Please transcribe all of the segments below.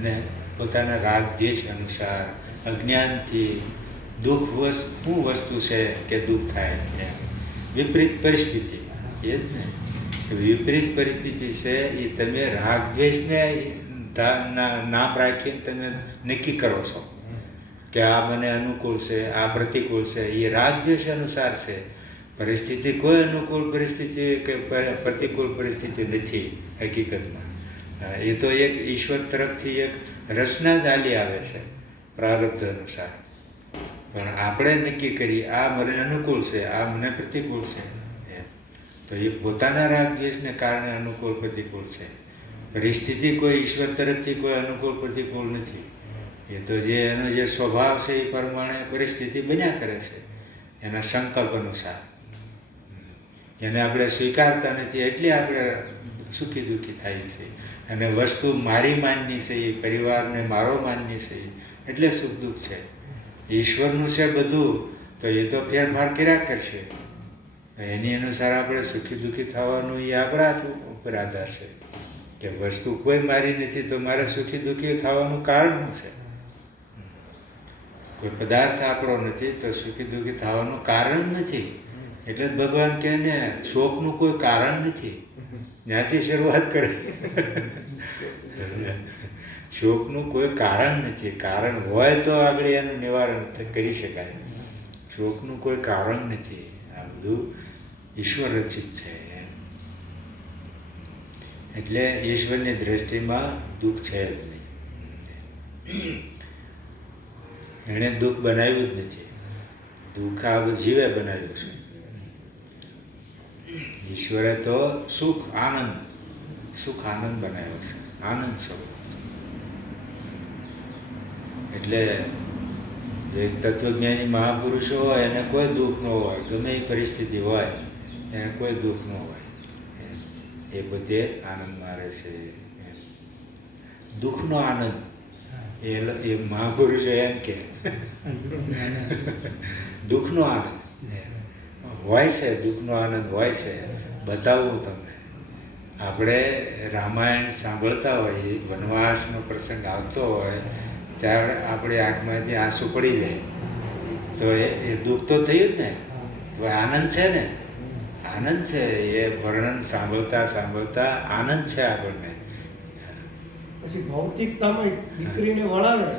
અને પોતાના રાગ દ્વેષ અનુસાર અજ્ઞાનથી દુઃખ શું વસ્તુ છે કે દુઃખ થાય એમ વિપરીત પરિસ્થિતિ એ જ ને. વિપરીત પરિસ્થિતિ છે એ તમે રાગ દ્વેષને નામ રાખીને તમે નક્કી કરો છો કે આ મને અનુકૂળ છે, આ પ્રતિકૂળ છે. એ રાગ દ્વેષ અનુસાર છે. પરિસ્થિતિ કોઈ અનુકૂળ પરિસ્થિતિ કે પ્રતિકૂળ પરિસ્થિતિ નથી હકીકતમાં. એ તો એક ઈશ્વર તરફથી એક રચના જ ચાલી આવે છે પ્રારબ્ધ અનુસાર. પણ આપણે નક્કી કરી આ મને અનુકૂળ છે, આ મને પ્રતિકૂળ છે એમ. તો એ પોતાના રાગ દ્વેષને કારણે અનુકૂળ પ્રતિકૂળ છે. પરિસ્થિતિ કોઈ ઈશ્વર તરફથી કોઈ અનુકૂળ પ્રતિકૂળ નથી. એ તો જે એનો જે સ્વભાવ છે એ પ્રમાણે પરિસ્થિતિ બન્યા કરે છે એના સંકલ્પ અનુસાર. એને આપણે સ્વીકારતા નથી એટલે આપણે સુખી દુઃખી થાય છે. અને વસ્તુ મારી માનની છે, એ પરિવારને મારો માનની છે એટલે સુખ દુઃખ છે. ઈશ્વરનું છે બધું તો એ તો ફેરફાર કર્યા કરશે. એની અનુસાર આપણે સુખી દુઃખી થવાનું એ આપણા ઉપર આધાર છે કે વસ્તુ કોઈ મારી નથી તો મારે સુખી દુઃખી થવાનું કારણ શું છે? કોઈ પદાર્થ આપણો નથી તો સુખી દુઃખી થવાનું કારણ નથી. એટલે જ ભગવાન કહે ને શોકનું કોઈ કારણ નથી. ત્યાંથી શરૂઆત કરે. શોકનું કોઈ કારણ નથી. કારણ હોય તો આગળ એનું નિવારણ કરી શકાય. શોકનું કોઈ કારણ નથી. આ બધું ઈશ્વર રચિત છે. એટલે ઈશ્વરની દ્રષ્ટિમાં દુઃખ છે જ નહીં. એણે દુઃખ બનાવ્યું જ નથી. દુઃખ આ જીવે બનાવ્યું છે. ઈશ્વરે તો સુખ આનંદ બનાવ્યો છે. આનંદ સ્વરૂપ. એટલે જે તત્વજ્ઞાની મહાપુરુષો હોય એને કોઈ દુઃખ ન હોય. ગમે એ પરિસ્થિતિ હોય એને કોઈ દુઃખ ન હોય. એ બધે આનંદ મારે છે. દુઃખનો આનંદ એ મહાપુરુષો એમ કે દુઃખનો આનંદ હોય છે. દુઃખનો આનંદ હોય છે. બતાવું તમને. આપણે રામાયણ સાંભળતા હોઈએ, વનવાસનો પ્રસંગ આવતો હોય ત્યારે આપણે આંખમાંથી આંસુ પડી જાય તો એ દુઃખ તો થયું જ ને. તો આનંદ છે ને. આનંદ છે. એ વર્ણન સાંભળતા આનંદ છે આપણને. પછી ભૌતિકતામાં દીકરીને વળાવે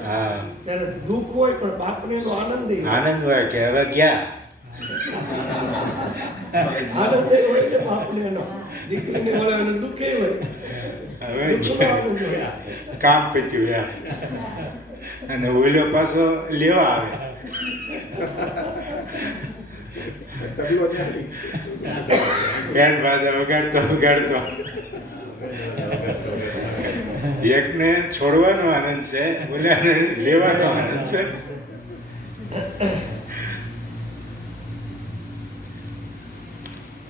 ત્યારે દુઃખ હોય પણ બાપને એનો આનંદ હોય કે હવે ગયા. આનંદ હોય ને બાપને એનો. દીકરીને વળાવે દુઃખ હોય. હવે આનંદ હોય કામ પત્યું અને ઓલો પાછો લેવા આવે. બેન બાજા વગાડતો એકને છોડવાનો આનંદ છે, ઓલાને લેવાનો આનંદ છે.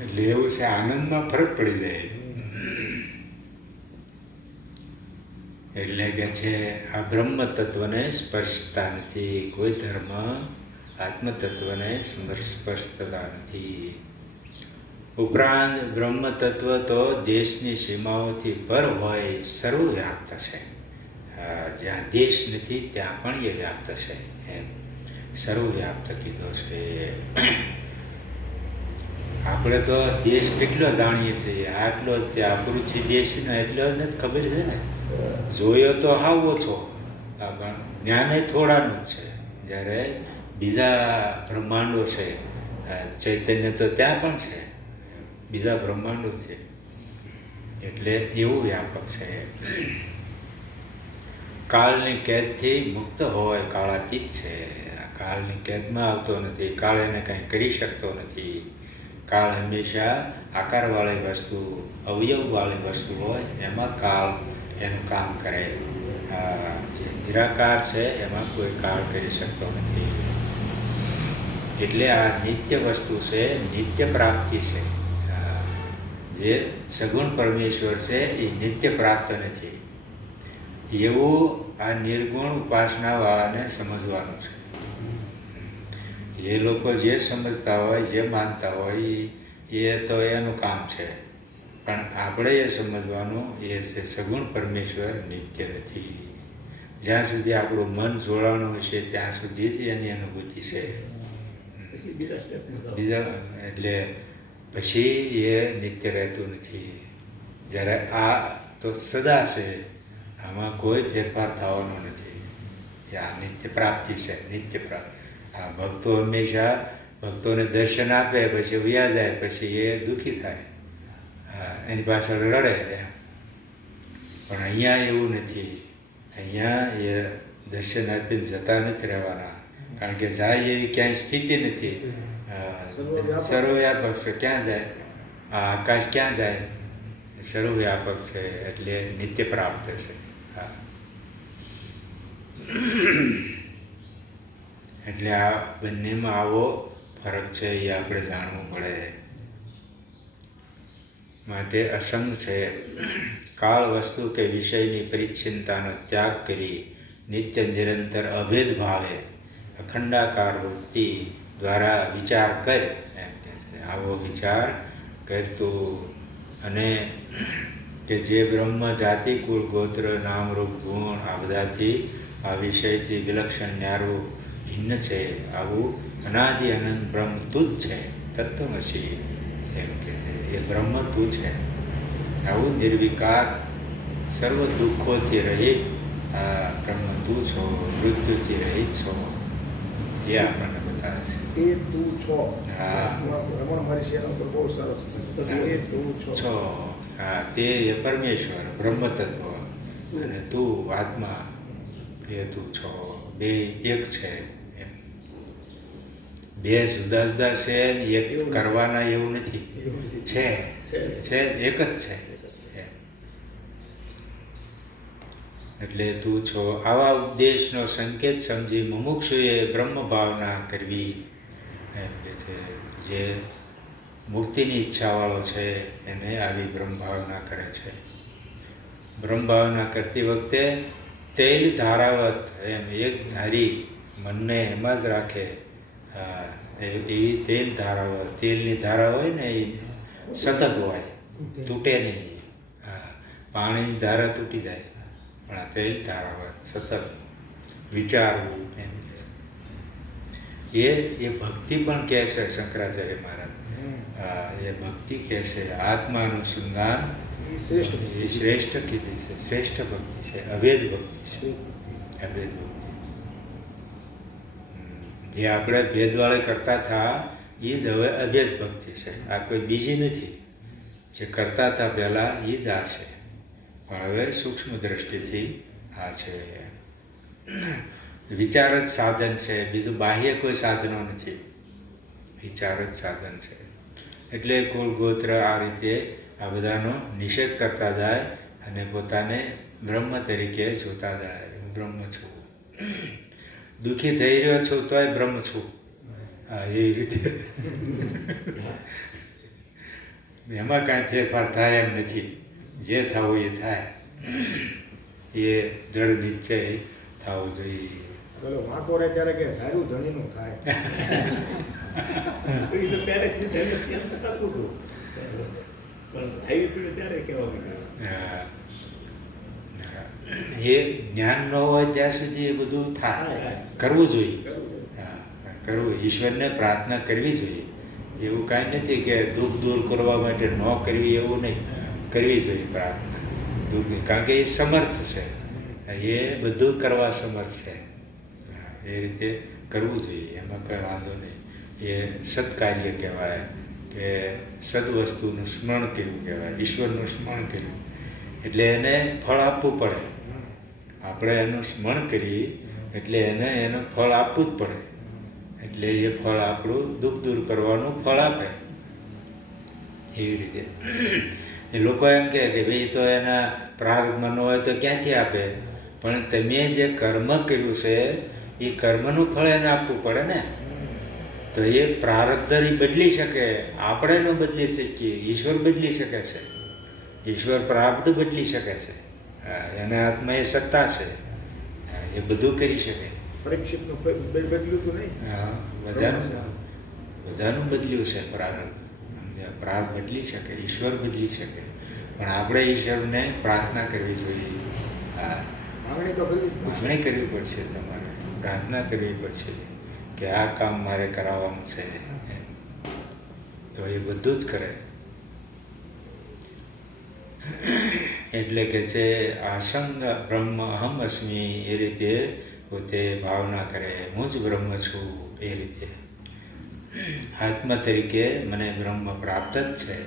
એટલે એવું છે. આનંદમાં ફરક પડી જાય. એટલે કે છે આ બ્રહ્મ તત્વને સ્પર્શતા નથી. કોઈ ધર્મ આત્મ તત્વને સ્પર્શતા નથી. ઉપરાંત બ્રહ્મ તત્વ તો દેશની સીમાઓથી પર હોય સર્વવ્યાપ્ત છે. જ્યાં દેશ નથી ત્યાં પણ એ વ્યાપ્ત છે. એમ સર્વવ્યાપ્ત કીધો છે. આપણે તો દેશ કેટલો જાણીએ છીએ. આટલો ત્યાં પૃથ્વી દેશનો એટલો જ નથી ખબર છે ને. જોયો તો હાવ ઓછો, પણ જ્ઞાન થોડાનું જ છે. જ્યારે બીજા બ્રહ્માંડો છે, ચૈતન્ય તો ત્યાં પણ છે, બીજા બ્રહ્માંડો છે. એટલે એવું વ્યાપક છે. કાળની કેદથી મુક્ત હોય, કાળાતીત છે. કાળની કેદમાં આવતો નથી. કાળ એને કંઈ કરી શકતો નથી. કાળ હંમેશા આકારવાળી વસ્તુ, અવયવવાળી વસ્તુ હોય એમાં કાળ એનું કામ કરે. જે નિરાકાર છે એમાં કોઈ કાળ કરી શકતો નથી. એટલે આ નિત્ય વસ્તુ છે, નિત્ય પ્રાપ્તિ છે. જે સગુણ પરમેશ્વર છે એ નિત્ય પ્રાપ્ત નથી. એવું આ નિર્ગુણ ઉપાસનાવાળાને સમજવાનું છે. એ લોકો જે સમજતા હોય, જે માનતા હોય એ તો એનું કામ છે. પણ આપણે એ સમજવાનું એ છે સગુણ પરમેશ્વર નિત્ય નથી. જ્યાં સુધી આપણું મન જોડાણું હશે ત્યાં સુધી જ એની અનુભૂતિ છે. પછી બીજા સ્ટેપ બીજા એટલે પછી એ નિત્ય રહેતું નથી. જ્યારે આ તો સદા છે, આમાં કોઈ ફેરફાર થવાનો નથી. એ આ નિત્ય પ્રાપ્તિ છે, નિત્ય પ્રાપ્તિ. આ ભક્તો હંમેશા ભક્તોને દર્શન આપે પછી વ્યા જાય, પછી એ દુઃખી થાય, એની પાછળ રડે. પણ અહીંયા એવું નથી. અહીંયા એ દર્શન આપીને જતા નથી રહેવાના, કારણ કે જાય એવી ક્યાંય સ્થિતિ નથી. સર્વવ્યાપક છે, ક્યાં જાય? આ આકાશ ક્યાં જાય? સર્વવ્યાપક છે, એટલે નિત્ય પ્રાપ્ત છે. હા, એટલે આ બંનેમાં આવો ફરક છે, એ આપણે જાણવું પડે. માટે અસંગ છે. કાળ વસ્તુ કે વિષયની પરિચ્છિન્નતાનો ત્યાગ કરી નિત્ય નિરંતર અભેદ ભાવે અખંડાકાર વૃત્તિ દ્વારા વિચાર કર. એમ કહે છે, આવો વિચાર કરતું. અને કે જે બ્રહ્મ જાતિ કુળ ગોત્ર નામરૂપ ગુણ આ બધાથી આ વિષયથી વિલક્ષણ ન્યારું ભિન્ન છે, આવું અનાદિ અનંત બ્રહ્મ તું જ છે, તત્વમસી. એમ કે એ બ્રહ્મ તું છે. આવું નિર્વિકાર સર્વ દુઃખોથી રહિત આ બ્રહ્મ તું છો, મૃત્યુથી રહિત છો, એ આપણને બતાવે છે. એ તું છો. હા, રમણ મહર્ષિ એના ઉપર બહુ સરસ છે. એ તું છો. હા, તે એ પરમેશ્વર બ્રહ્મ તત્વ અને તું આત્મા, એ તું છો. બે એક છે. એમ બે જુદા જુદા છે ને એક કરવાના એવું નથી. છે, એક જ છે. એટલે તું છો. આવા ઉપદેશનો સંકેત સમજી મુમુક્ષુએ બ્રહ્મ ભાવના કરવી. એમ કે છે, જે મુક્તિની ઈચ્છાવાળો છે એને આવી બ્રહ્મ ભાવના કરે છે. બ્રહ્મ ભાવના કરતી વખતે તેલ ધારાવત, એમ એક ધારી મનને એમાં જ રાખે. એવી તેલ ધારાવત, તેલની ધારા હોય ને એ સતત હોય, તૂટે નહીં. પાણીની ધારા તૂટી જાય, પણ આ તેલ ધારાવત સતત વિચારવું. એમ એ ભક્તિ પણ કહે છે શંકરાચાર્ય મહારાજ. એ ભક્તિ કહે છે. આત્માનુસંધાન એ શ્રેષ્ઠ કીધી છે, શ્રેષ્ઠ ભક્તિ છે, અભેદ ભક્તિ છે. અભેદ ભક્તિ જે આપણે ભેદવાળી કરતા હતા એ જ હવે અભેદ ભક્તિ છે. આ કોઈ બીજી નથી. જે કરતા હતા પહેલાં એ જ આ છે, પણ હવે સૂક્ષ્મ દ્રષ્ટિથી આ છે. વિચાર જ સાધન છે, બીજું બાહ્ય કોઈ સાધનો નથી. વિચાર જ સાધન છે. એટલે કુળ ગોત્ર આ રીતે આ બધાનો નિષેધ કરતા જાય અને પોતાને બ્રહ્મ તરીકે જોતા જાય. હું બ્રહ્મ છું, દુઃખી થઈ રહ્યો છું તોય બ્રહ્મ છું. હા, એવી રીતે એમાં કાંઈ ફેરફાર થાય એમ નથી. જે થવું એ થાય, એ દ્રઢ નિશ્ચય થવો જોઈએ. પેલો વાંકો રહે ત્યારે કે ધાર્યું ધણીનું થાય. એ તો પહેલેથી જ એમને ત્યાં થતું હતું, પણ આવી પીડ્યું ત્યારે કહેવા માંગ્યું. એ જ્ઞાન ન હોય ત્યાં સુધી એ બધું થાય, કરવું જોઈએ. કરવું, ઈશ્વરને પ્રાર્થના કરવી જોઈએ. એવું કાંઈ નથી કે દુઃખ દૂર કરવા માટે ન કરવી, એવું નહીં. કરવી જોઈએ પ્રાર્થના દુઃખની, કારણ કે એ સમર્થ છે, એ બધું કરવા સમર્થ છે. એ રીતે કરવું જોઈએ, એમાં કંઈ વાંધો નહીં. એ સત્કાર્ય કહેવાય કે સદવસ્તુનું સ્મરણ કર્યું કહેવાય, ઈશ્વરનું સ્મરણ કર્યું. એટલે એને ફળ આપવું પડે. આપણે એનું સ્મરણ કરીએ એટલે એને એનું ફળ આપવું જ પડે. એટલે એ ફળ આપણું દુઃખ દૂર કરવાનું ફળ આપે. એવી રીતે એ લોકો એમ કહે કે ભાઈ તો એના પ્રારબ્ધમાં ન હોય તો ક્યાંથી આપે? પણ તમે જે કર્મ કર્યું છે એ કર્મનું ફળ એને આપવું પડે ને. તો એ પ્રારબ્ધ એ બદલી શકે, આપણે ન બદલી શકીએ, ઈશ્વર બદલી શકે છે. ઈશ્વર પ્રારબ્ધ બદલી શકે છે. એના હાથમાં એ સત્તા છે, એ બધું કરી શકે. પરીક્ષિતનું બદલ્યું હતું નહીં? હા, બધાનું બદલ્યું છે પ્રારબ્ધ. પ્રારબ્ધ બદલી શકે, ઈશ્વર બદલી શકે, પણ આપણે ઈશ્વરને પ્રાર્થના કરવી જોઈએ. હા, માંગણી માંગણી તો કરવી જ પડશે. માંગણી કરવી પડશે, તમારે પ્રાર્થના કરવી પડશે કે આ કામ મારે કરાવવાનું છે. તો એ બધું જ કરે. એટલે કે છે આસંગ બ્રહ્મ અહમ અસ્મિ, એ રીતે પોતે ભાવના કરે હું જ બ્રહ્મ છું. એ રીતે આત્મ તરીકે મને બ્રહ્મ પ્રાપ્ત જ છે.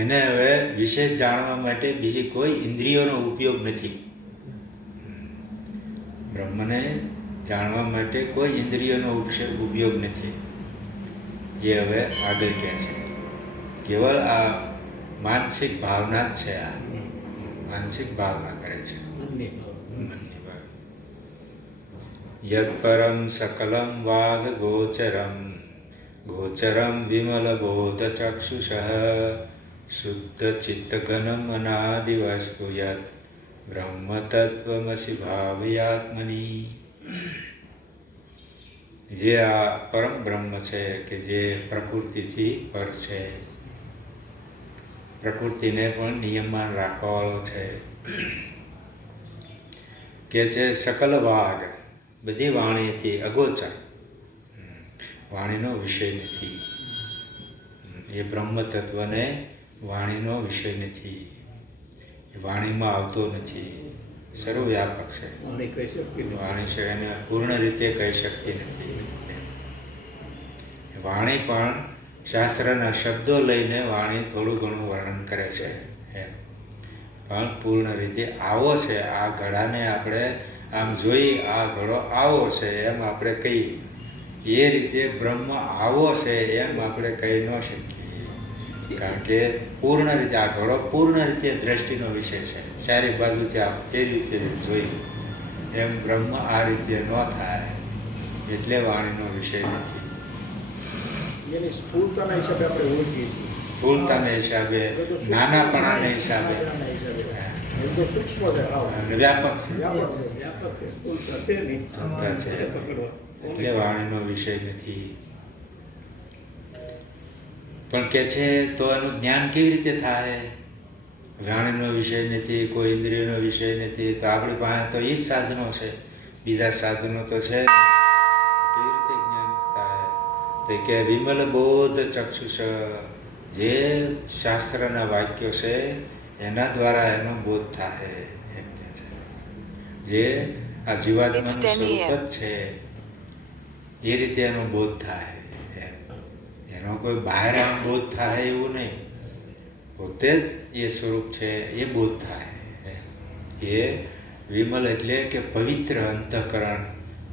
એને હવે વિશેષ જાણવા માટે બીજી કોઈ ઇન્દ્રિયોનો ઉપયોગ નથી. બ્રહ્મને જાણવા માટે કોઈ ઇન્દ્રિયોનો ઉપયોગ નથી. એ હવે આગળ કહે છે કેવળ આ માનસિક ભાવના જ છે. આ માનસિક ભાવના કરે છે. મનની ભાવના. યદ પરમ સકલમ વાગ ગોચરમ ગોચરમ વિમલ બોધ ચક્ષુષ શુદ્ધ ચિત્ત ઘનમ અનાદિ વસ્તુ યદ બ્રહ્મ તત્વમસી ભાવયાત્મની. જે આ પરમ બ્રહ્મ છે કે જે પ્રકૃતિથી પર છે, પ્રકૃતિને પણ નિયમમાં રાખવાવાળો છે. કે છે સકલ વાગ, બધી વાણીથી અગોચર, વાણીનો વિષય નથી. એ બ્રહ્મ તત્વને વાણીનો વિષય નથી, એ વાણીમાં આવતો નથી, સર્વવ્યાપક છે. વાણી કહી શકતી નથી. વાણી છે એને પૂર્ણ રીતે કહી શકતી નથી. વાણી પણ શાસ્ત્રના શબ્દો લઈને વાણી થોડું ઘણું વર્ણન કરે છે એમ, પણ પૂર્ણ રીતે આવો છે. આ ઘડાને આપણે આમ જોઈ આ ઘડો આવો છે એમ આપણે કહીએ, એ રીતે બ્રહ્મ આવો છે એમ આપણે કહી ન શકીએ. કારણ કે પૂર્ણ રીતે આ ઘડો પૂર્ણ રીતે દ્રષ્ટિનો વિષય છે. ચારે બાજુથી આપ એ રીતે જોયું એમ બ્રહ્મ આ રીતે ન થાય, એટલે વાણીનો વિષય નથી. એની સ્થૂળતાના હિસાબે આપણે ઓળખીએ છીએ. સ્થૂળતાના હિસાબે, નાનાપણાના હિસાબે, એ તો સૂક્ષ્મ છે. અને વ્યાપક છે. વ્યાપક છે. વ્યાપક છે. સ્થૂળતા છે નહીં. સ્થૂળતા છે. એટલે વાણીનો વિષય નથી. પણ કે છે તો એનું જ્ઞાન કેવી રીતે થાય? વાણીનો વિષય નથી, કોઈ ઇન્દ્રિયનો વિષય નથી, તો આપણી પાસે તો એ જ સાધનો છે, બીજા સાધનો તો છે. કેવી રીતે જ્ઞાન થાય? તો કે વિમલ બોધ ચક્ષુષ, જે શાસ્ત્રના વાક્યો છે એના દ્વારા એનો બોધ થાય એમ કે છે. જે આ જીવાત્માનું સ્વરૂપ જ છે એ રીતે એનો બોધ થાય એમ. એનો કોઈ બહાર આમ બોધ થાય એવું નહીં, પોતે જ એ સ્વરૂપ છે એ બોધ થાય એમ. એ વિમલ એટલે કે પવિત્ર અંતઃકરણ,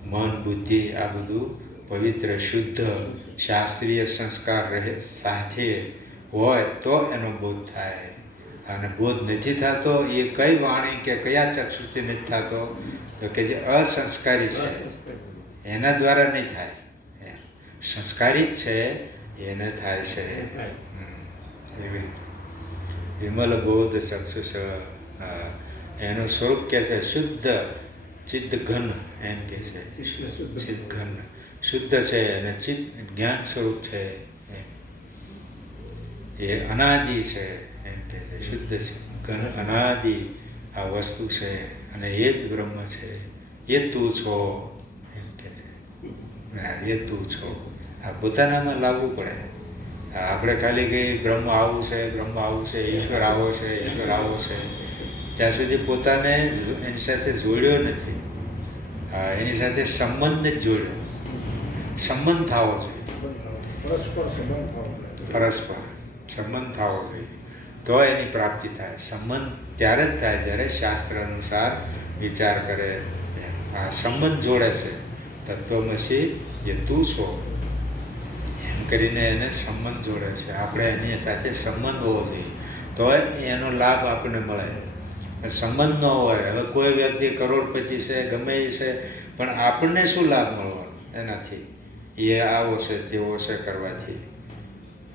મન, બુદ્ધિ, આ બધું પવિત્ર શુદ્ધ શાસ્ત્રીય સંસ્કાર રહે સાથે હોય તો એનો બોધ થાય. અને બોધ નથી થતો એ કઈ વાણી કે કયા ચક્ષુથી નથી થતો? તો કે જે અસંસ્કારી છે એના દ્વારા નહીં થાય. સંસ્કારી જ છે એને થાય છે. એવી વિમલ બોધ ચક્ષુષ, એનું સ્વરૂપ કે છે શુદ્ધ ચિત્ત ઘન એમ કે છે. ચિત્ત ઘન શુદ્ધ છે અને ચિત્ત જ્ઞાન સ્વરૂપ છે. એ અનાદિ છે એમ કે છે. શુદ્ધ છે, ઘન, અનાદિ આ વસ્તુ છે અને એ જ બ્રહ્મ છે. એ તું છો એમ કે છે. એ તું છો, આ પોતાનામાં લાવવું પડે. આપણે ખાલી કંઈ બ્રહ્મ આવું છે, બ્રહ્મ આવું છે, ઈશ્વર આવો છે, ઈશ્વર આવો છે, ત્યાં સુધી પોતાને એની સાથે જોડ્યો નથી. એની સાથે સંબંધ જ જોડ્યો. સંબંધ થવો જોઈએ, પરસ્પર સંબંધ થવો. પરસ્પર સંબંધ થવો જોઈએ તો એની પ્રાપ્તિ થાય. સંબંધ ત્યારે જ થાય જ્યારે શાસ્ત્ર અનુસાર વિચાર કરે. આ સંબંધ જોડે છે. તત્વમસી એ તું છો એમ કરીને એને સંબંધ જોડે છે. આપણે એની સાથે સંબંધ હોવો જોઈએ તો એનો લાભ આપણને મળે. સંબંધ ન હોય, હવે કોઈ વ્યક્તિ કરોડપતિ છે, ગમે એ છે, પણ આપણને શું લાભ મળવાનો એનાથી? એ આવો છે તેવો છે કરવાથી.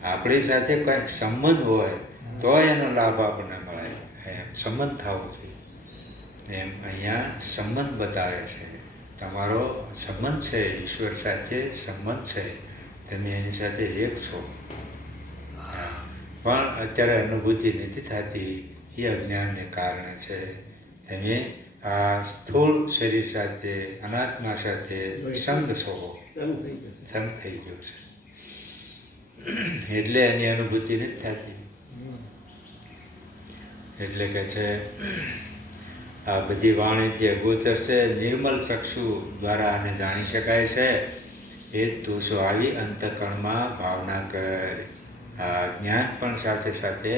આપણી સાથે કંઈક સંબંધ હોય તો એનો લાભ આપણને મળે. એમ સંબંધ થવો જોઈએ. એમ અહીંયા સંબંધ બતાવે છે. તમારો સંબંધ છે, ઈશ્વર સાથે સંબંધ છે, તમે એની સાથે એક છો. પણ અત્યારે અનુભૂતિ નથી થતી એ અજ્ઞાનને કારણે છે. તમે આ સ્થૂળ શરીર સાથે અનાત્મા સાથે સંગ છો, સંગ થઈ ગયો છે. સંગ થઈ ગયો છે, એટલે એની અનુભૂતિ નથી થતી. એટલે કે છે આ બધી વાણીથી અગોચર છે, નિર્મલ ચક્ષુ દ્વારા આને જાણી શકાય છે. એ તું શું આવી અંતઃકરણમાં ભાવના કર. આ જ્ઞાન પણ સાથે સાથે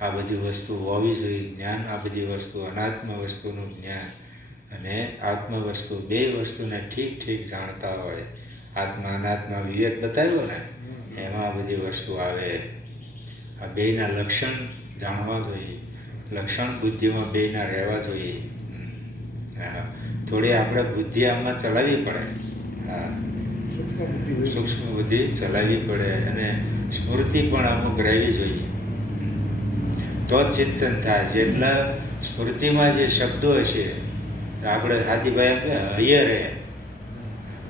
આ બધી વસ્તુ હોવી જોઈએ. જ્ઞાન આ બધી વસ્તુ, અનાત્મ વસ્તુનું જ્ઞાન અને આત્મ વસ્તુ, બે વસ્તુને ઠીક ઠીક જાણતા હોય. આત્મા અનાત્મા વિવેક બતાવ્યો ને, એમાં આ બધી વસ્તુ આવે. આ બેયના લક્ષણ જાણવા જોઈએ. લક્ષણ બુદ્ધિમાં બેયના રહેવા જોઈએ. હા, થોડી આપણે બુદ્ધિ આમાં ચલાવવી પડે. હા, સૂક્ષ્મ બુદ્ધિ ચલાવવી પડે અને સ્મૃતિ પણ અમુક રહેવી જોઈએ. તો જ ચિંતન થાય. જેટલા સ્મૃતિમાં જે શબ્દો હશે આપણે હાજીભાઈ એમ કે હૈયે રહે,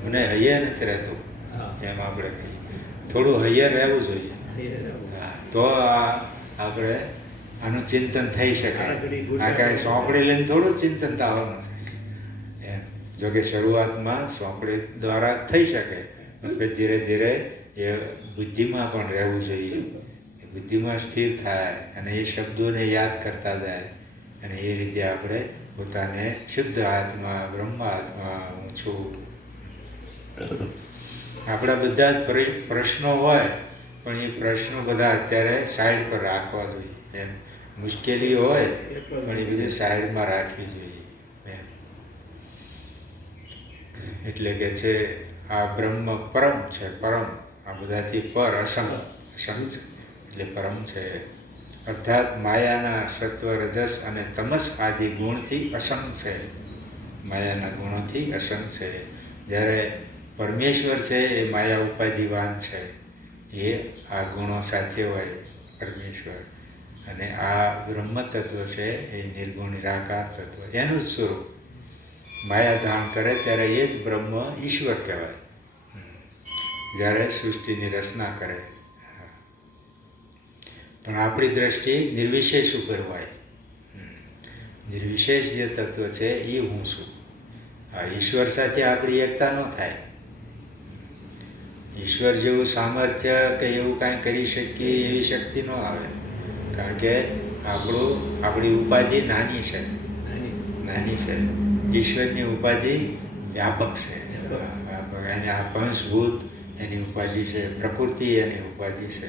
મને હૈયે નથી રહેતું, એમ આપણે કહીએ. થોડું હૈયે રહેવું જોઈએ. હા, તો આપણે આનું ચિંતન થઈ શકે. આ કાંઈ સોંપડી લઈને થોડું ચિંતન થવાનું છે. એમ જોકે શરૂઆતમાં સોંપડી દ્વારા થઈ શકે, પછી ધીરે ધીરે એ બુદ્ધિમાં પણ રહેવું જોઈએ. બુદ્ધિમાં સ્થિર થાય અને એ શબ્દોને યાદ કરતા જાય અને એ રીતે આપણે પોતાને શુદ્ધ આત્મા, બ્રહ્મ આત્મા હું છું. આપણા બધા જ પ્રશ્નો હોય, પણ એ પ્રશ્નો બધા અત્યારે સાઈડ પર રાખવા જોઈએ. એમ મુશ્કેલી હોય પણ એ બધી સાઈડમાં રાખવી જોઈએ. એમ એટલે કે છે આ બ્રહ્મ પરમ છે. પરમ આ બધાથી પર અસંગ, અસંગ છે એટલે પરમ છે. અર્થાત માયાના સત્વ, રજસ અને તમસ આદિ ગુણથી અસંગ છે. માયાના ગુણોથી અસંગ છે. જ્યારે પરમેશ્વર છે એ માયા ઉપાધિવાન છે. એ આ ગુણો સાથે હોય પરમેશ્વર. અને આ બ્રહ્મ તત્વ છે એ નિર્ગુણ નિરાકાર તત્વ, એનું જ સ્વરૂપ. માયા ધારણ કરે ત્યારે એ જ બ્રહ્મ ઈશ્વર કહેવાય. જ્યારે સૃષ્ટિની રચના કરે. પણ આપણી દ્રષ્ટિ નિર્વિશેષ ઉપર હોય. નિર્વિશેષ જે તત્વ છે એ હું છું. આ ઈશ્વર સાથે આપણી એકતા ન થાય. ઈશ્વર જેવું સામર્થ્ય કે એવું કાંઈ કરી શકીએ એવી શક્તિ ન આવે. કારણ કે આપણી ઉપાધિ નાની છે, નાની છે. ઈશ્વરની ઉપાધિ વ્યાપક છે. એને આ પંચભૂત એની ઉપાધિ છે, પ્રકૃતિ એની ઉપાધિ છે,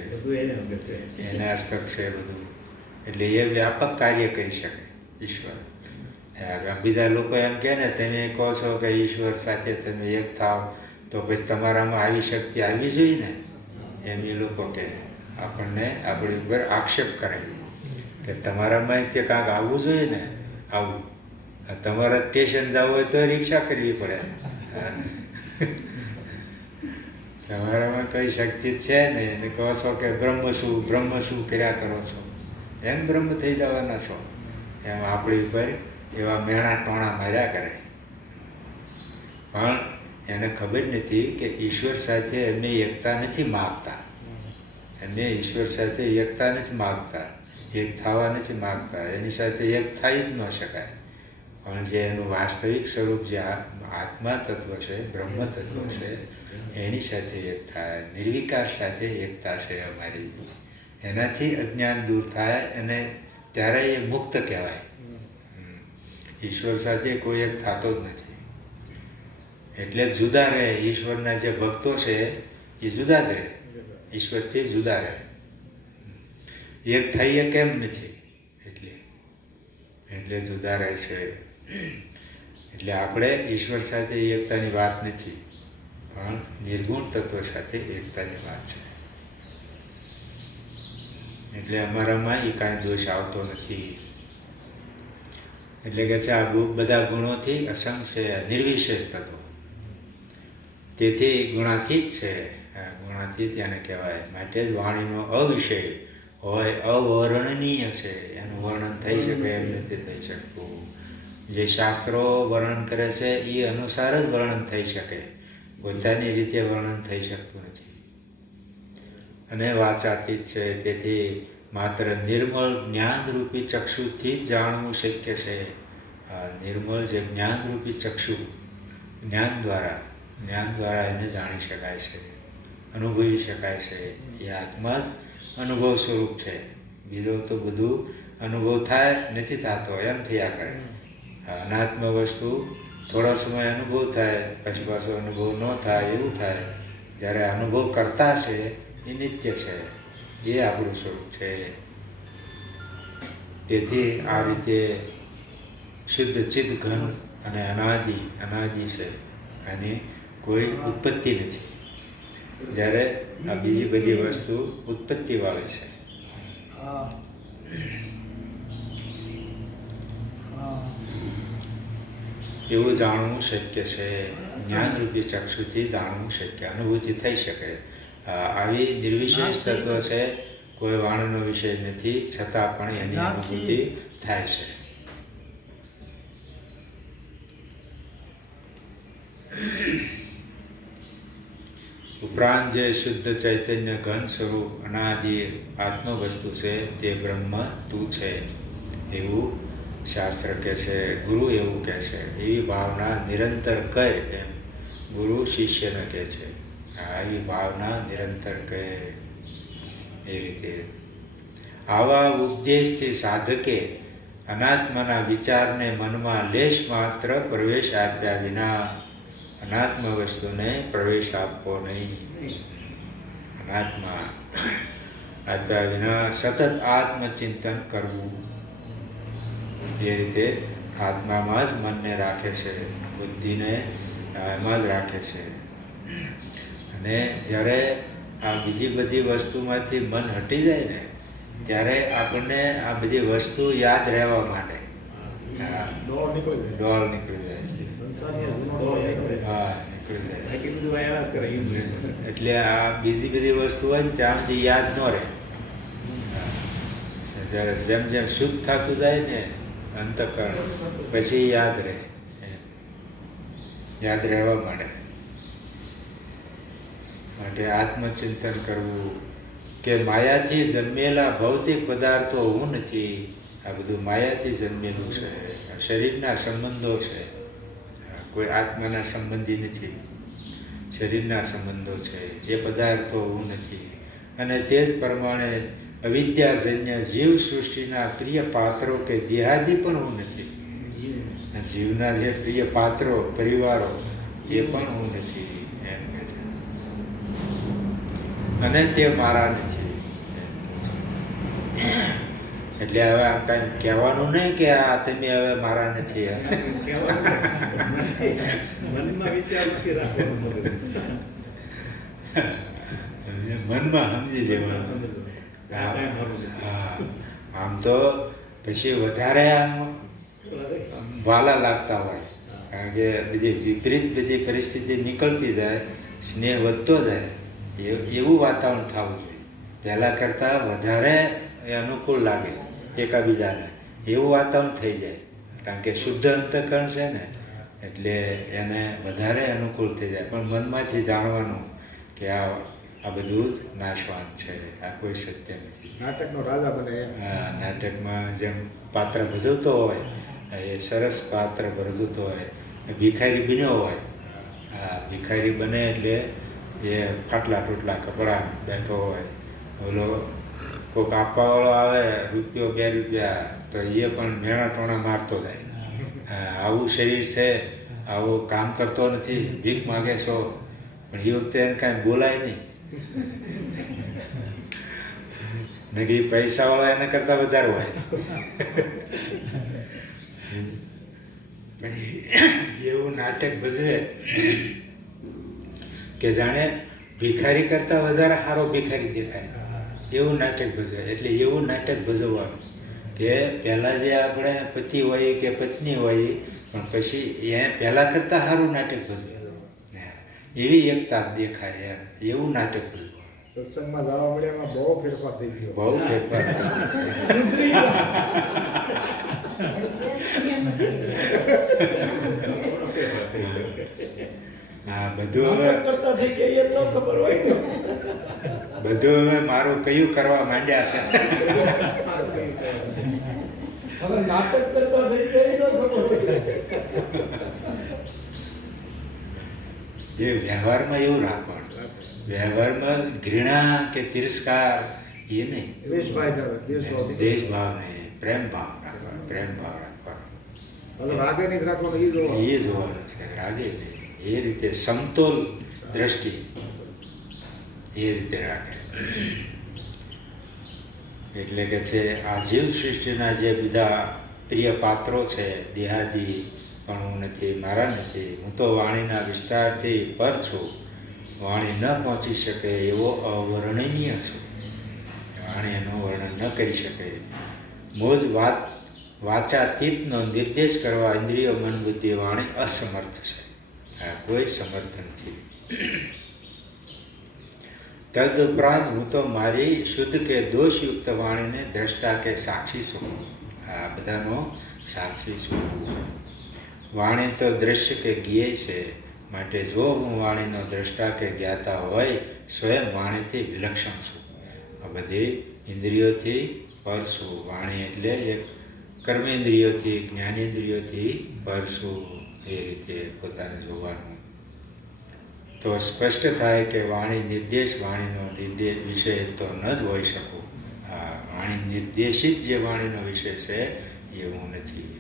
એને હસ્તક છે બધું. એટલે એ વ્યાપક કાર્ય કરી શકે ઈશ્વર. બીજા લોકો એમ કહે ને, તમે કહો છો કે ઈશ્વર સાથે તમે એક થાવ તો પછી તમારામાં આવી શક્તિ આવવી જોઈએ ને, એમ એ લોકો કહે. આપણને આપણી ઉપર આક્ષેપ કરે કે તમારામાં તે કાંઈક આવવું જોઈએ ને. આવું તમારે સ્ટેશન જવું હોય તો રિક્ષા કરવી પડે. તમારામાં કઈ શક્તિ છે ને એને કહો છો કે બ્રહ્મ શું કર્યા કરો છો, એમ બ્રહ્મ થઈ જવાના છો. એમ આપણી ઉપર એવા મેણા ટોણા માર્યા કરે. પણ એને ખબર નથી કે ઈશ્વર સાથે એમને એકતા નથી માગતા. એમને ઈશ્વર સાથે એકતા નથી માગતા, એક થવા નથી માગતા. એની સાથે એક થઈ જ ન શકાય. પણ જે એનું વાસ્તવિક સ્વરૂપ જે આત્મા તત્વ છે, બ્રહ્મ તત્વ છે, એની સાથે એક થાય. નિર્વિકાર સાથે એકતા છે અમારી. એનાથી અજ્ઞાન દૂર થાય અને ત્યારે એ મુક્ત કહેવાય. ઈશ્વર સાથે કોઈ એક થતો જ નથી. એટલે જુદા રહે. ઈશ્વરના જે ભક્તો છે એ જુદા જ રહે, ઈશ્વરથી જુદા રહે. એક થઈએ કેમ નથી, એટલે જુદા રહે છે. એટલે આપણે ઈશ્વર સાથે એકતાની વાત નથી, પણ નિર્ગુણ તત્વ સાથે એકતાની વાત છે. એટલે અમારામાં એ કાંઈ દોષ આવતો નથી. એટલે કે છે આ બધા ગુણોથી અસંગ છે, નિર્વિશેષ તત્વ. તેથી ગુણાતીત છે. ગુણાતીત એને કહેવાય. માટે જ વાણીનો અવિષય હોય, અવર્ણનીય છે. એનું વર્ણન થઈ શકે એમ નથી થઈ શકતું. જે શાસ્ત્રો વર્ણન કરે છે એ અનુસાર જ વર્ણન થઈ શકે, પોતાની રીતે વર્ણન થઈ શકતું નથી. અને વાચાતીત છે. તેથી માત્ર નિર્મળ જ્ઞાનરૂપી ચક્ષુથી જ જાણવું શક્ય છે. આ નિર્મળ જે જ્ઞાનરૂપી ચક્ષુ, જ્ઞાન દ્વારા એને જાણી શકાય છે, અનુભવી શકાય છે. એ આત્મા જ અનુભવ સ્વરૂપ છે. બીજો તો બધું અનુભવ થાય નથી થતો, એમ થયા કરે. અનાત્મ વસ્તુ થોડા સમય અનુભવ થાય, પછી પાછો અનુભવ ન થાય, એવું થાય. જ્યારે અનુભવ કરતા છે એ નિત્ય છે, એ આપણું સ્વરૂપ છે. તેથી આ રીતે શુદ્ધ ચિત્ત ઘન અને અનાદિ છે, અને કોઈ ઉત્પત્તિ નથી. જ્યારે આ બીજી બધી વસ્તુ ઉત્પત્તિવાળી છે. એવું જાણવું શક્ય છે. જ્ઞાનરૂપી ચક્ષુથી જાણવું શક્ય, અનુભૂતિ થઈ શકે. આવી નિર્વિશેષ તત્વ છે, કોઈ વાણનો વિષય નથી, છતાં પણ એની અનુભૂતિ થાય છે. ઉપરાંત જે શુદ્ધ ચૈતન્ય ઘન સ્વરૂપ અનાદિ આત્મ વસ્તુ છે તે બ્રહ્મ તું છે એવું શાસ્ત્ર કહે છે, ગુરુ એવું કહે છે. એવી ભાવના નિરંતર કર એમ ગુરુ શિષ્યને કહે છે. આવી ભાવના નિરંતર કહે એ રીતે. આવા ઉપદેશથી સાધકે અનાત્માના વિચારને મનમાં લેશ માત્ર પ્રવેશ આપ્યા વિના અનાત્મ વસ્તુને પ્રવેશ આપવો નહીં. અનાત્મા આપ્યા વિના સતત આત્મચિંતન કરવું. એ રીતે આત્મામાં જ મનને રાખે છે, બુદ્ધિને એમાં જ રાખે છે. અને જ્યારે આ બીજી બધી વસ્તુમાંથી મન હટી જાય ને, ત્યારે આપણને આ બધી વસ્તુ યાદ રહેવા માંડે. ડોળ નીકળી ડોળ નીકળી જાય. હા, નીકળી જાય. એટલે આ બીજી બધી વસ્તુ હોય ને ત્યાં સુધી યાદ ન રહે. જ્યારે જેમ જેમ શુદ્ધ થતું જાય ને અંતઃકરણ, પછી યાદ રહે, યાદ રહેવા માંડે. માટે આત્મચિંતન કરવું કે માયાથી જન્મેલા ભૌતિક પદાર્થો હું નથી. આ બધું માયાથી જન્મેલું છે, શરીરના સંબંધો છે, કોઈ આત્માના સંબંધી નથી, શરીરના સંબંધો છે. એ પદાર્થો હું નથી. અને તે જ પ્રમાણે અવિદ્યાજન્ય જીવ સૃષ્ટિના પ્રિય પાત્રો કે દેહાદી પણ હું નથી. જીવના જે પ્રિય પાત્રો, પરિવારો, એ પણ હું નથી એમ કહે છે. અને તે મારા નથી. એટલે હવે આમ કાંઈ કહેવાનું નહીં કે આ તમે હવે મારા નથી. મનમાં સમજી લેવાનું. આમ તો પછી વધારે આમ વાલા લાગતા હોય, કારણ કે બધી વિપરીત બધી પરિસ્થિતિ નીકળતી જાય, સ્નેહ વધતો જાય. એવું વાતાવરણ થવું જોઈએ. પહેલાં કરતાં વધારે એ અનુકૂળ લાગે એકાબીજાને, એવું વાતાવરણ થઈ જાય. કારણ કે શુદ્ધ અંતઃકરણ છે ને, એટલે એને વધારે અનુકૂળ થઈ જાય. પણ મનમાંથી જાણવાનું કે આ બધું જ નાશવાન છે, આ કોઈ સત્ય નથી. નાટકનો રાજા બને. હા, નાટકમાં જેમ પાત્ર ભજવતો હોય, એ સરસ પાત્ર ભજવતો હોય, ભિખારી બન્યો હોય. હા, ભિખારી બને એટલે એ ફાટલા ટૂટલા કપડાં બેઠો હોય. ઓલો કોઈક આપવાવાળો આવે રૂપિયો 2 રૂપિયા, તો એ પણ મેણા ટોણા મારતો જાય. આવું શરીર છે, આવું કામ કરતો નથી, ભીખ માગે છો, પણ એ વખતે એને કાંઈ બોલાય નહીં. નકી પૈસાવાળા એના કરતાં વધારે હોય. એવું નાટક ભજવે કે જાણે ભિખારી કરતાં વધારે સારો ભિખારી દેખાય, એવું નાટક ભજવે. એટલે એવું નાટક ભજવવાનું કે પહેલાં જે આપણે પતિ હોય કે પત્ની હોય, પણ પછી એ પહેલાં કરતાં સારું નાટક ભજવે, એવી એકતા દેખાય. એવું નાટક ભજવે. સત્સંગમાં જવા મળ્યામાં બહુ ફેરફાર થઈ ગયો. બહુ ફેરફાર. હા, બધું હવે કરતા થઈ ગયા એમ ન ખબર હોય. બધું હવે મારું કયું કરવા માંડ્યા છે. હવે નાટક કરતા થઈ જાય ન ખબર. એ વ્યવહારમાં એવું રાખવાનું. વ્યવહારમાં ઘૃણા કે તિરસ્કાર એ નહીં. દેશભાવ નહીં, પ્રેમ ભાવ રાખવાનો. પ્રેમ ભાવ રાખવાનો રાગે નહીં રાખવાનું, એ જોવાનું. એ જોવાનું છે. રાગે નહીં. એ રીતે સમતોલ દ્રષ્ટિ એ રીતે રાખે. એટલે કે છે આ જીવ સૃષ્ટિના જે બધા પ્રિય પાત્રો છે, દેહાદી પણ હું નથી, મારા નથી, હું તો વાણીના વિસ્તારથી પર છું, વાણી ન પહોંચી શકે એવો અવર્ણનીય છું, વાણી એનું વર્ણન ન કરી શકે. મોજ વાચાતીતનો નિર્દેશ કરવા ઇન્દ્રિય મન બુદ્ધિ વાણી અસમર્થ છે. આ કોઈ સમર્થ નથી. તદ ઉપરાંત હું તો મારી શુદ્ધ કે દોષયુક્ત વાણીને દ્રષ્ટા કે સાક્ષી છું. આ બધાનો સાક્ષી છું. વાણી તો દ્રશ્ય કે જ્ઞેય છે, માટે જો હું વાણીનો દ્રષ્ટા કે જ્ઞાતા હોય, સ્વયં વાણીથી વિલક્ષણ છું. આ બધી ઇન્દ્રિયોથી પર છું. વાણી એટલે એક કર્મેન્દ્રિયોથી, જ્ઞાનેન્દ્રિયોથી પર છું. એ રીતે પોતાને જોવાનું. તો સ્પષ્ટ થાય કે વાણી નિર્દેશ, વાણીનો નિર્દેશ વિષય તો ન જ હોઈ શકું. આ વાણી નિર્દેશિત જે વાણીનો વિષય છે એ હું નથી.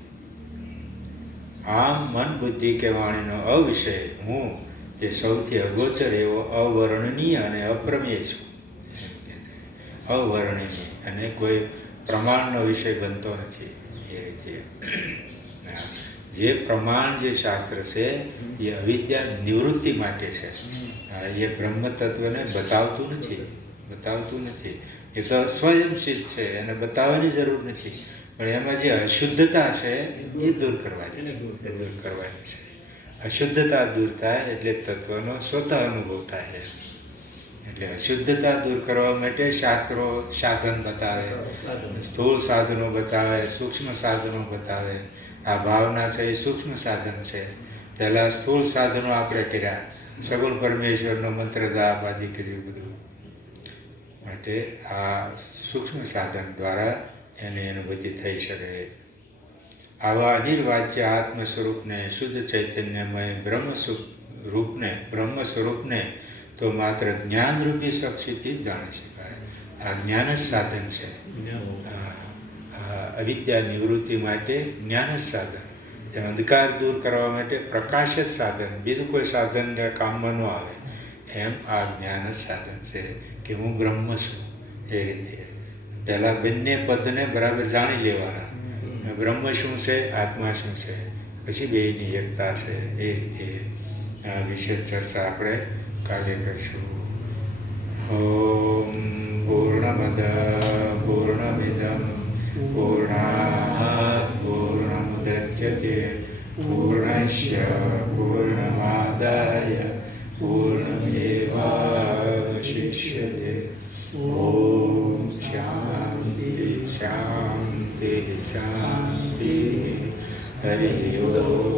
આમ મન બુદ્ધિ કે વાણીનો અવિષય હું, જે સૌથી અગોચર એવો અવર્ણનીય અને અપ્રમેય છું. અવર્ણનીય અને કોઈ પ્રમાણનો વિષય બનતો નથી. એ રીતે જે પ્રમાણ જે શાસ્ત્ર છે એ અવિદ્યા નિવૃત્તિ માટે છે. એ બ્રહ્મ તત્વને બતાવતું નથી. એ તો સ્વયંસિદ્ધ છે, એને બતાવવાની જરૂર નથી. પણ એમાં જે અશુદ્ધતા છે એ દૂર કરવાની છે. અશુદ્ધતા દૂર થાય એટલે તત્વનો સ્વતઃ અનુભવ થાય છે. એટલે અશુદ્ધતા દૂર કરવા માટે શાસ્ત્રો સાધન બતાવે, સ્થૂળ સાધનો બતાવે, સૂક્ષ્મ સાધનો બતાવે. આ ભાવના છે એ સૂક્ષ્મ સાધન છે. પહેલાં સ્થૂળ સાધનો આપણે કર્યા, સગુણ પરમેશ્વરનો મંત્ર જાપ આદિ કર્યું બધું. માટે આ સૂક્ષ્મ સાધન દ્વારા એની અનુભૂતિ થઈ શકે. આવા અનિર્વાચ્ય આત્મ સ્વરૂપને, શુદ્ધ ચૈતન્યમય બ્રહ્મ સ્વરૂપને તો માત્ર જ્ઞાનરૂપી સાક્ષીથી જ જાણી શકાય. આ જ્ઞાન જ સાધન છે. અવિદ્યા નિવૃત્તિ માટે જ્ઞાન જ સાધન. અંધકાર દૂર કરવા માટે પ્રકાશ જ સાધન. બીજું કોઈ સાધન કામમાં ન આવે. એમ આ જ્ઞાન જ સાધન છે કે હું બ્રહ્મ છું. એ રીતે પહેલાં બંને પદને બરાબર જાણી લેવાના. બ્રહ્મ શું છે, આત્મા શું છે, પછી બેયની એકતા છે. એ રીતે આ વિશેષ ચર્ચા આપણે કાલે કરીશું. ઓમ પૂર્ણમદ પૂર્ણમિદમ પૂર્ણાત પૂર્ણમુદચ્યતે પૂર્ણસ્ય પૂર્ણમાદાય પૂર્ણમેવાવશિષ્યતે. ઓમ શાંતિ શાંતિ શાંતિ. હરિ ઓમ.